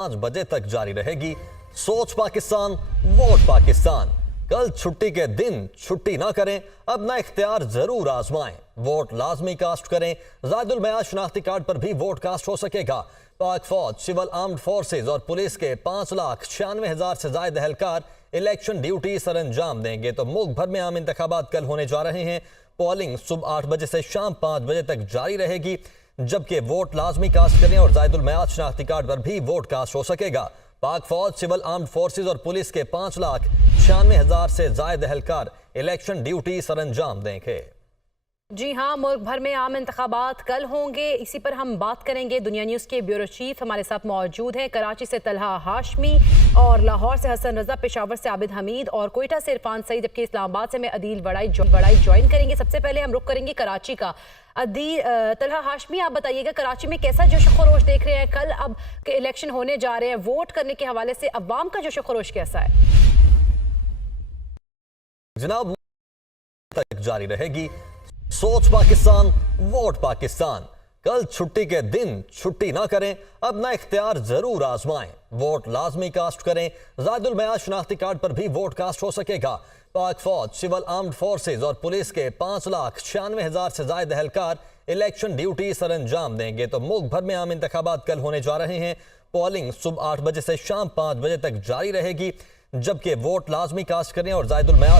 5 बजे तक जारी रहेगी। सोच पाकिस्तान, वोट पाकिस्तान। कल छुट्टी के दिन छुट्टी ना करें, अब ना इख्तियार जरूर आजमाएं। वोट लाजमी कास्ट करें। जायदुल मयाद शनाख्ती कार्ड पर भी वोट कास्ट हो सकेगा। पाक फौज, सिविल आर्म्ड फोर्सेज और पुलिस के 5,96,000 से ज्यादा एहलकार इलेक्शन ड्यूटी सर अंजाम देंगे। तो मुल्क भर में आम इंतखाबात कल होने जा रहे हैं। पोलिंग सुबह 8 बजे से शाम 5 बजे तक जारी रहेगी, जबकि वोट लाजमी कास्ट करने और जायदुल मयाद शनाख्ती कार्ड पर भी वोट कास्ट हो सकेगा। पाक फौज, सिविल आर्म्ड फोर्सेज और पुलिस के 5,96,000 से ज्यादा एहलकार इलेक्शन ड्यूटी सर अंजाम देंगे। जी हाँ, मुल्क भर में आम इंतखाबात कल होंगे, इसी पर हम बात करेंगे। दुनिया न्यूज़ के ब्यूरो चीफ हमारे साथ मौजूद हैं। कराची से तलहा हाशमी और लाहौर से हसन रजा, पेशावर से आबिद हमीद और कोयटा से इरफान सईद, जबकि इस्लामाबाद से मैं अदील वड़ाई ज्वाइन करेंगे। सबसे पहले हम रुख करेंगे कराची का। तलहा हाशमी, आप बताइएगा कराची में कैसा जोश खरोश देख रहे हैं? कल अब इलेक्शन होने जा रहे हैं, वोट करने के हवाले से अवाम का जोश खरोश कैसा है? जनाब, तक जारी रहेगी। सोच पाकिस्तान, वोट पाकिस्तान। कल छुट्टी के दिन छुट्टी ना करें, अब ना इख्तियार जरूर आजमाएं। वोट लाजमी कास्ट करें। जायदुल मयाद शनाख्ती कार्ड पर भी वोट कास्ट हो सकेगा। पाक फौज, सिविल आर्म्ड फोर्सेज और पुलिस के 5,96,000 से ज्यादा एहलकार इलेक्शन ड्यूटी सर अंजाम देंगे। तो मुल्क भर में आम इंतखाबात कल होने जा रहे हैं। पोलिंग सुबह 8 बजे से शाम 5 बजे तक जारी रहेगी, जबकि वोट लाजमी कास्ट करें और जायदुल मयाद